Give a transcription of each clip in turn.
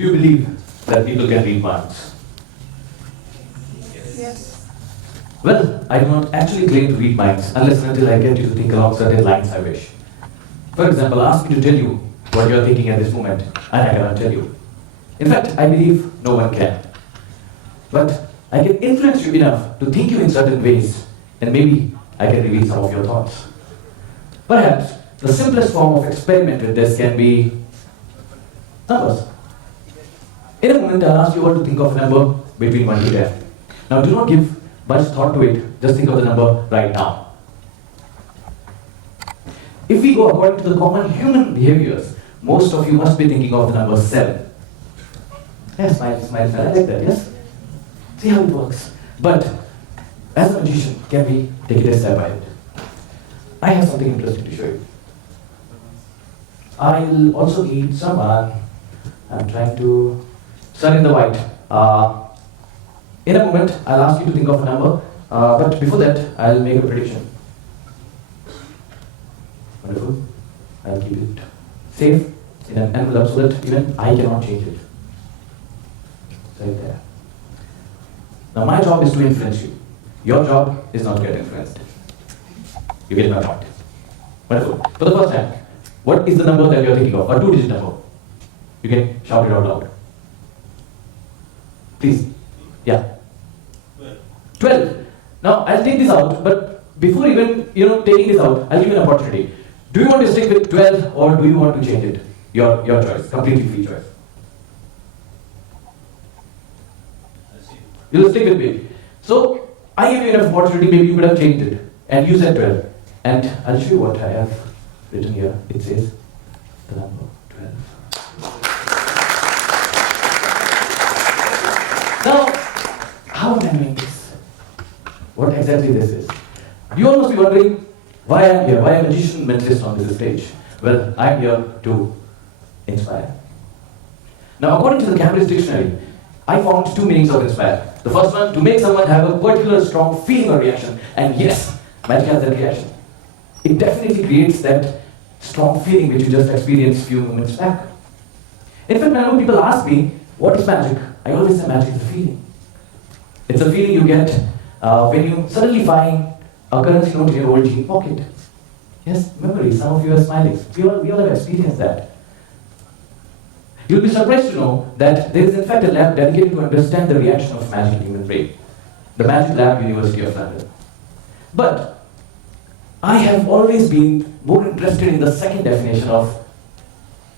Do you believe that people can read minds? Yes. Well, I do not actually claim to read minds unless and until I get you to think along certain lines I wish. For example, ask me to tell you what you are thinking at this moment, and I cannot tell you. In fact, I believe no one can. But I can influence you enough to think you in certain ways, and maybe I can reveal some of your thoughts. Perhaps the simplest form of experiment with this can be numbers. In a moment, I'll ask you all to think of a number between 1 to 10. Now, do not give much thought to it, just think of the number right now. If we go according to the common human behaviors, most of you must be thinking of the number 7. Yes, smile, smile, smile. I like that, yes? See how it works. But, as a magician, can we take it a step ahead? I have something interesting to show you. I'll also need someone. I'm trying to start in the white. In a moment, I'll ask you to think of a number, but before that, I'll make a prediction. Wonderful. I'll keep it safe in an envelope so that even I cannot change it. It's right there. Now, my job is to influence you. Your job is not to get influenced. You get my point. Wonderful. For the first time, what is the number that you're thinking of? A 2-digit number. You can shout it out loud. Please. Yeah. 12. Now, I'll take this out, but before even taking this out, I'll give you an opportunity. Do you want to stick with 12 or do you want to change it? Your choice, completely free choice. You'll stick with me. So, I give you enough opportunity, maybe you could have changed it. And you said 12. And I'll show you what I have written here. It says the number 12. Now, how am I doing this? What exactly this is? You all must be wondering why I'm here, why a magician mentalist on this stage. Well, I'm here to inspire. Now, according to the Cambridge Dictionary, I found 2 meanings of inspire. The first one, to make someone have a particular strong feeling or reaction. And yes, magic has that reaction. It definitely creates that strong feeling which you just experienced a few moments back. In fact, whenever people ask me, what is magic? I always say magic is a feeling. It's a feeling you get when you suddenly find a currency note in your old jean pocket. Yes, memory, some of you are smiling. We all have experienced that. You'll be surprised to know that there is in fact a lab dedicated to understand the reaction of magic in the human brain. The Magic Lab, University of London. But I have always been more interested in the second definition of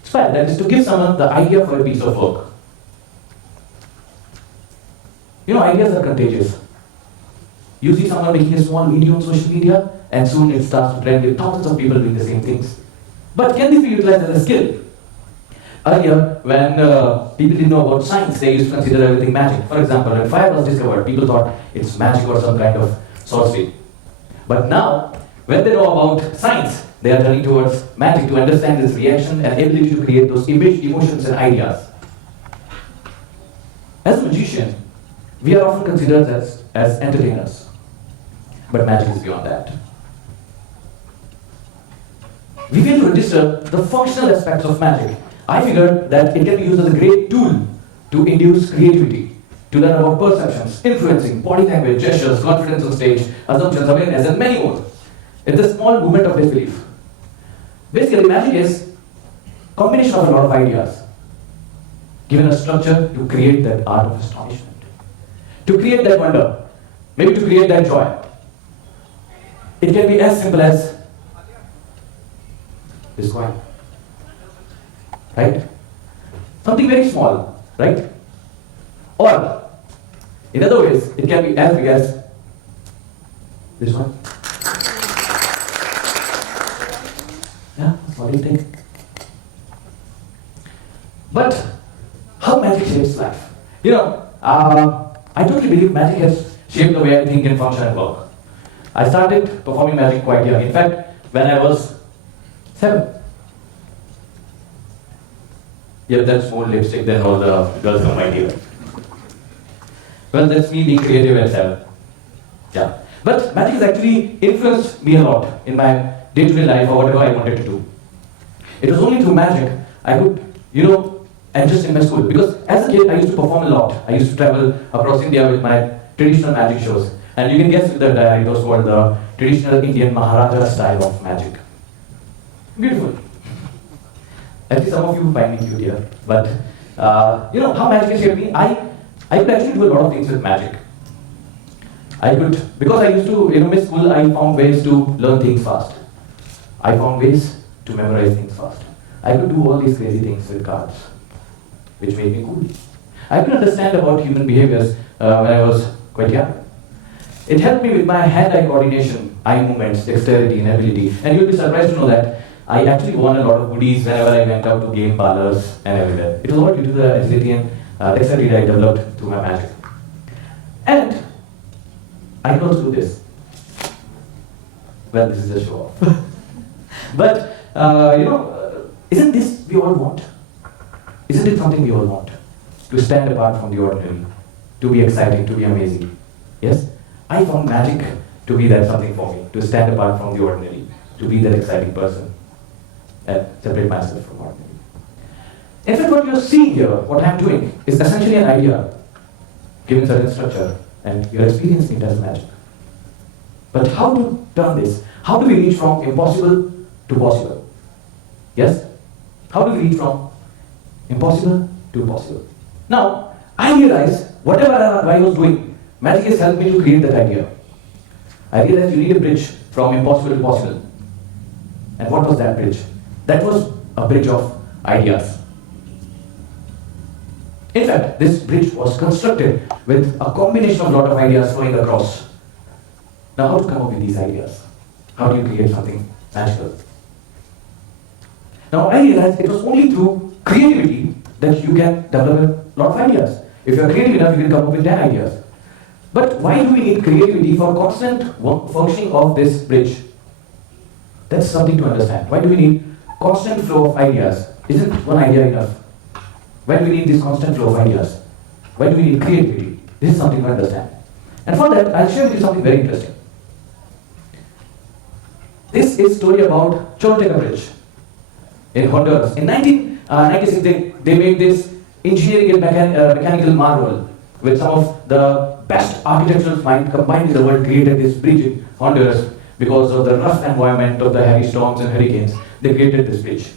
inspire, that is to give someone the idea for a piece of work. Ideas are contagious. You see someone making a small video on social media, and soon it starts to trend with thousands of people doing the same things. But can this be utilized as a skill? Earlier, when people didn't know about science, they used to consider everything magic. For example, when fire was discovered, people thought it's magic or some kind of sorcery. But now, when they know about science, they are turning towards magic to understand its reaction and ability to create those emotions and ideas. As a magician, we are often considered as entertainers. But magic is beyond that. We fail to register the functional aspects of magic. I figured that it can be used as a great tool to induce creativity, to learn about perceptions, influencing, body language, gestures, confidence on stage, assumptions, awareness, and many more. It's a small movement of disbelief. Basically, magic is a combination of a lot of ideas, given a structure to create that art of astonishment, to create that wonder, maybe to create that joy. It can be as simple as this coin, right? Something very small, right? Or, in other ways, it can be as big as this one. Yeah, what do you think? But how magic shapes life? I totally believe magic has shaped the way I think and function and work. I started performing magic quite young. In fact, when I was 7. Yeah, that's more lipstick than all the girls on my table. Well, that's me being creative at 7. Yeah. But magic has actually influenced me a lot in my day-to-day life or whatever I wanted to do. It was only through magic I could, and just in my school. Because as a kid, I used to perform a lot. I used to travel across India with my traditional magic shows. And you can guess that it was called the traditional Indian Maharaja style of magic. Beautiful. At least some of you find me cute here. But how magic has shaped me? I could actually do a lot of things with magic. I could, because I used to, miss school, I found ways to learn things fast. I found ways to memorize things fast. I could do all these crazy things with cards, which made me cool. I could understand about human behaviors when I was quite young. It helped me with my hand-eye coordination, eye movements, dexterity, and ability. And you'll be surprised to know that I actually won a lot of goodies whenever I went out to game parlors and everywhere. It was all due to the agility and dexterity I developed through my magic. And I can also do this. Well, this is a show off. But, isn't this we all want? Isn't it something we all want? To stand apart from the ordinary, to be exciting, to be amazing. Yes? I found magic to be that something for me, to stand apart from the ordinary, to be that exciting person, and separate myself from ordinary. In fact, what you're seeing here, what I'm doing, is essentially an idea, given certain structure, and you're experiencing it as magic. But how to turn this? How do we reach from impossible to possible? Yes? How do we reach from impossible to possible? Now, I realize whatever I was doing, magic has helped me to create that idea. I realized you need a bridge from impossible to possible. And what was that bridge? That was a bridge of ideas. In fact, this bridge was constructed with a combination of a lot of ideas flowing across. Now, how to come up with these ideas? How do you create something magical? Now, I realized it was only through creativity that you can develop a lot of ideas. If you are creative enough, you can come up with 10 ideas. But why do we need creativity for constant functioning of this bridge? That's something to understand. Why do we need constant flow of ideas? Isn't one idea enough? Why do we need this constant flow of ideas? Why do we need creativity? This is something to understand. And for that, I'll share with you something very interesting. This is a story about Choluteca Bridge in Honduras. In 1996, they made this engineering and mechanical marvel with some of the best architectural minds combined in the world created this bridge in Honduras because of the rough environment of the heavy storms and hurricanes. They created this bridge.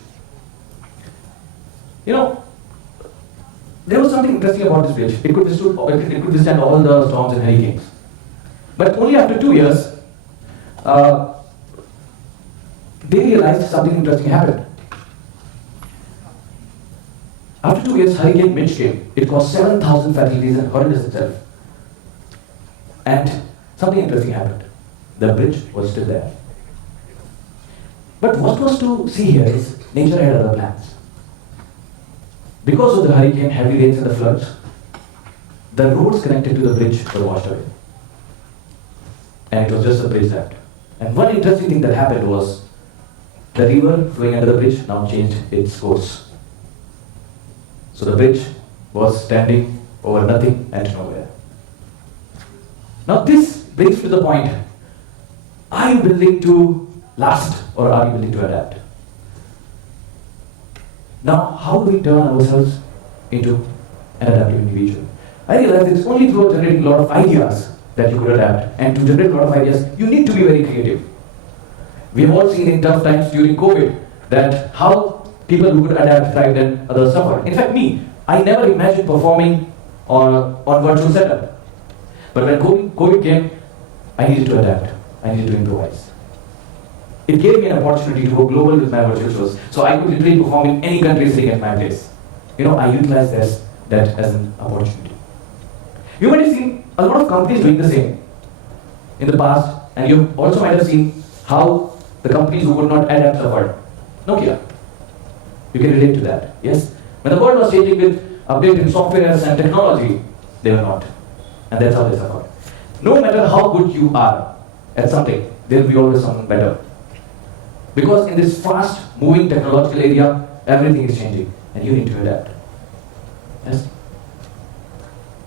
There was something interesting about this bridge. It could withstand all the storms and hurricanes. But only after 2 years, they realized something interesting happened. After 2 years, Hurricane Mitch came. It caused 7,000 fatalities in Honduras itself. And something interesting happened. The bridge was still there. But what was to see here is nature had other plans. Because of the hurricane, heavy rains and the floods, the roads connected to the bridge were washed away. And it was just a bridge left. And one interesting thing that happened was the river flowing under the bridge now changed its course. So the bridge was standing over nothing and nowhere. Now this brings to the point, are you willing to last or are you willing to adapt? Now, how do we turn ourselves into an adaptive individual? I realize it's only through generating a lot of ideas that you could adapt. And to generate a lot of ideas, you need to be very creative. We have all seen in tough times during COVID that how people who could adapt thrived and others suffered. In fact, I never imagined performing on virtual setup. But when COVID came, I needed to adapt. I needed to improvise. It gave me an opportunity to go global with my virtual shows. So I could literally perform in any country sitting at my place. I utilized that as an opportunity. You might have seen a lot of companies doing the same in the past, and you also might have seen how the companies who could not adapt suffered. Nokia. You can relate to that, yes? When the world was changing with updated software and technology, they were not. And that's how they suffered. No matter how good you are at something, there will be always someone better. Because in this fast-moving technological area, everything is changing, and you need to adapt. Yes?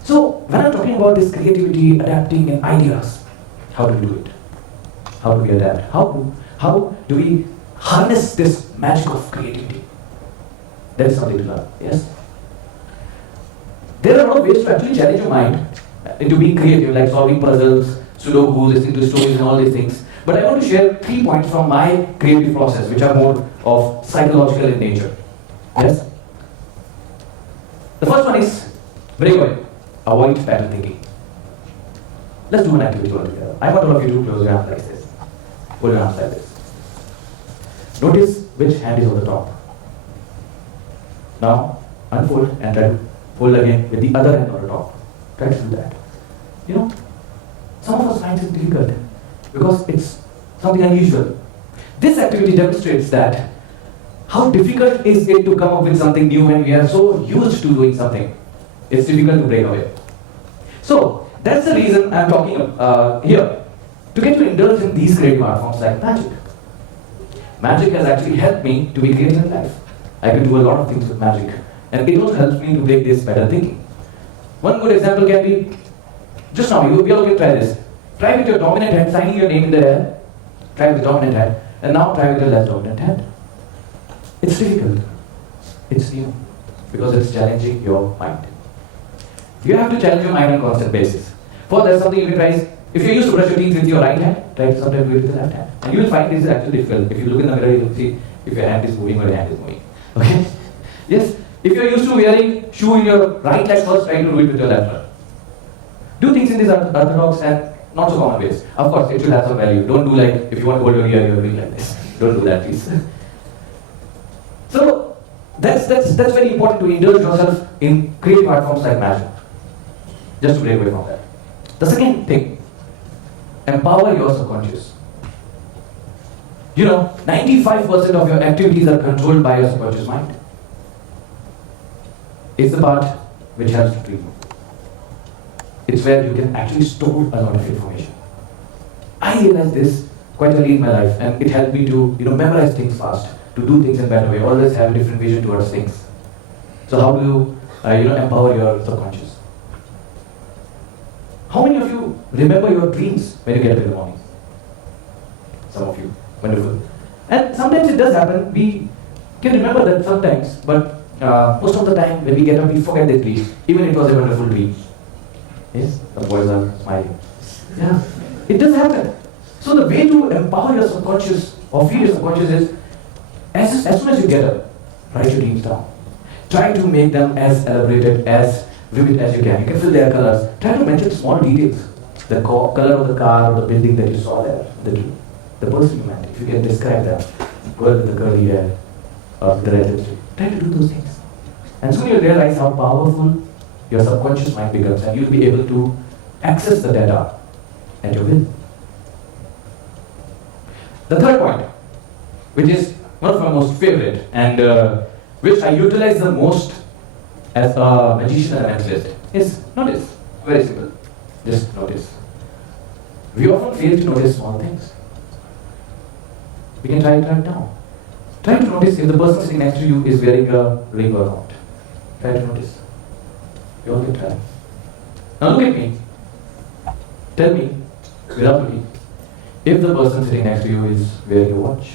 So, when I'm talking about this creativity, adapting, and ideas, how do we do it? How do we adapt? How do we harness this magic of creativity? That is something to learn. Yes? There are a lot of ways to actually challenge your mind into being creative, like solving puzzles, Sudoku, listening to stories, and all these things. But I want to share 3 points from my creative process, which are more of psychological in nature. Yes? The first one is breakaway. Avoid pattern thinking. Let's do an activity all together. I want all of you to close your hands like this. Put your hands like this. Notice which hand is on the top. Now, unfold and try to fold again with the other hand on the top. Try to do that. You know, some of us find it difficult because it's something unusual. This activity demonstrates that how difficult is it to come up with something new when we are so used to doing something. It's difficult to break away. So, that's the reason I'm talking here. To get to indulge in these creative art forms like magic. Magic has actually helped me to be creative in life. I can do a lot of things with magic. And it also helps me to break this pattern thinking. One good example can be, just now, we all can try this. Try with your dominant hand, signing your name in the air. Try with the dominant hand. And now try with your less dominant hand. It's difficult. It's new. Because it's challenging your mind. You have to challenge your mind on a constant basis. For that, something you can try is, if you're used to brush your teeth with your right hand, try to sometimes do it with the left hand. And you will find this is actually difficult. If you look in the mirror, you will see if your hand is moving or your hand is moving. Okay? Yes? If you're used to wearing shoe in your right leg first, try to do it with your left leg. Do things in these orthodox and not so common ways. Of course, it should have some value. Don't do like, if you want to hold your ear, you're doing like this. Don't do that, please. So, that's very important to indulge yourself in creative art forms like magic. Just to break away from that. The second thing, empower your subconscious. You know, 95% of your activities are controlled by your subconscious mind. It's the part which helps to dream. It's where you can actually store a lot of information. I realized this quite early in my life, and it helped me to memorize things fast, to do things in a better way, always have a different vision towards things. So how do you empower your subconscious? How many of you remember your dreams when you get up in the morning? Some of you. Wonderful. And sometimes it does happen. We can remember that sometimes, but most of the time when we get up, we forget the dream, even if it was a wonderful dream. Yes, the boys are smiling. Yeah, it does happen. So the way to empower your subconscious or feed your subconscious is, as soon as you get up, write your dreams down. Try to make them as elaborated, as vivid as you can. You can fill their colors. Try to mention small details. The color of the car or the building that you saw there, the person you met. If you can describe them, girl with the curly hair or the red lipstick. Try to do those things. And soon you'll realize how powerful your subconscious mind becomes, and you'll be able to access the data at your will. The third point, which is one of my most favorite and which I utilize the most as a magician and a mentalist, is notice. Very simple. Just notice. We often fail to notice small things. We can try it right now. Try to notice if the person sitting next to you is wearing a ring or not. Try to notice. You all can try. Now look at me. Tell me, without looking, if the person sitting next to you is wearing a watch.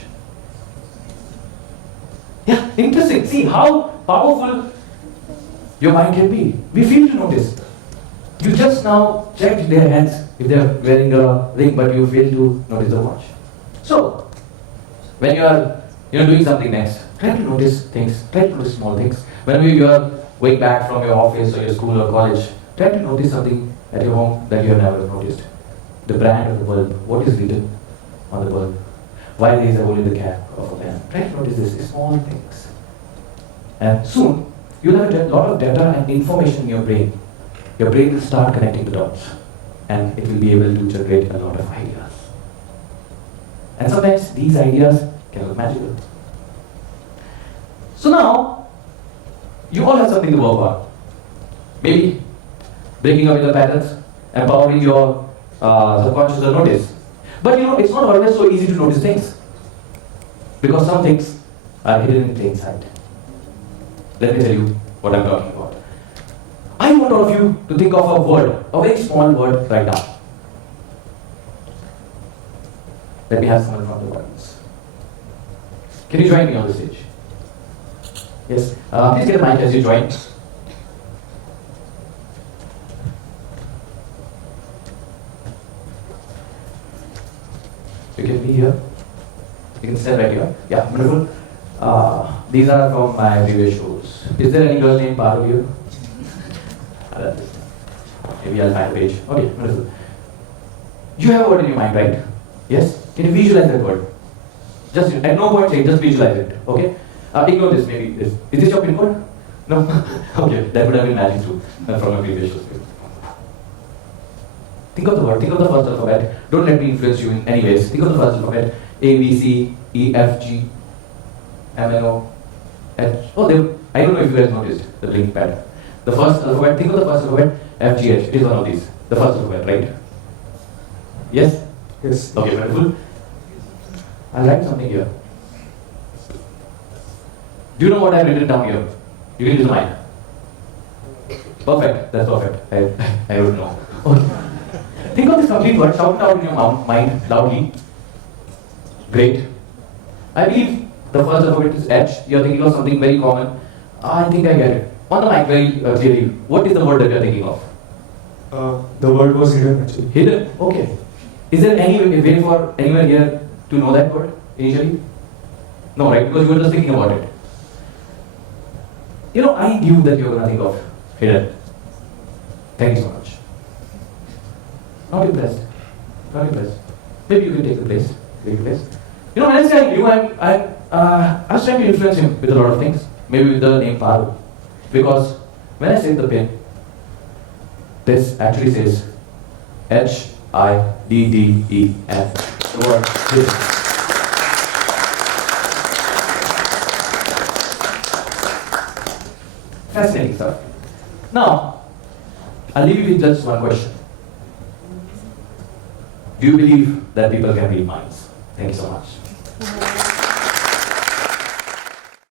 Yeah, interesting. See how powerful your mind can be. We fail to notice. You just now checked their hands if they are wearing a ring, but you fail to notice the watch. So, when you are doing something next, try to notice things. Try to notice small things. Whenever you are going back from your office or your school or college, try to notice something at your home that you have never noticed. The brand of the bulb, what is written on the bulb, why there is a hole in the cap of a pen. Try to notice these small things. And soon, you'll have a lot of data and information in your brain. Your brain will start connecting the dots, and it will be able to generate a lot of ideas. And sometimes these ideas can look magical. So now, you all have something to work on. Maybe breaking up the patterns, empowering your subconscious to notice. But it's not always so easy to notice things, because some things are hidden in plain sight. Let me tell you what I'm talking about. I want all of you to think of a word, a very small word right now. Let me have someone from the audience. Can you join me on the stage? Yes. Please get a mic as you join. You can be here. You can stand right here. Yeah, wonderful. These are from my previous shows. Is there any girl named Paru here? Maybe I'll find a page. Okay, wonderful. You have a word in your mind, right? Yes? Can you visualize that word? Just at no point say, just visualize it. Okay? Ignore this, maybe this. Is this your pin code? No? Okay, that would have been magic too from my previous shows. Think of the word, think of the first alphabet. Don't let me influence you in any ways. Think of the first alphabet. A, B, C, E, F, G, M, N, O, H. Oh, I don't know if you guys noticed the link pad. The first alphabet, think of the first alphabet, F, G, H. It is one of these. The first alphabet, right? Yes? Yes. Okay, wonderful. I'll write something here. Do you know what I've written down here? You can use the mind. Perfect. That's perfect. I don't know. Okay. Think of this complete word. Shout it out in your mind loudly. Great. I believe the first alphabet is H. You're thinking of something very common. I think I get it. On the mic very clearly. What is the word that you're thinking of? The word was hidden actually. Hidden. Okay. Is there any way for anyone here to know that word initially? No, right? Because you were just thinking about it. You know, I knew that you were going to think of hidden. Thank you so much. Not impressed. Not impressed. Maybe you can take the place. Take the place. You know, when I say I knew, I was trying to influence him with a lot of things. Maybe with the name Paru. Because when I say the pin, this actually says H-I-D-D-E-N. The word hidden. Fascinating stuff. Now, I'll leave you with just one question. Do you believe that people can read minds? Thank you so much.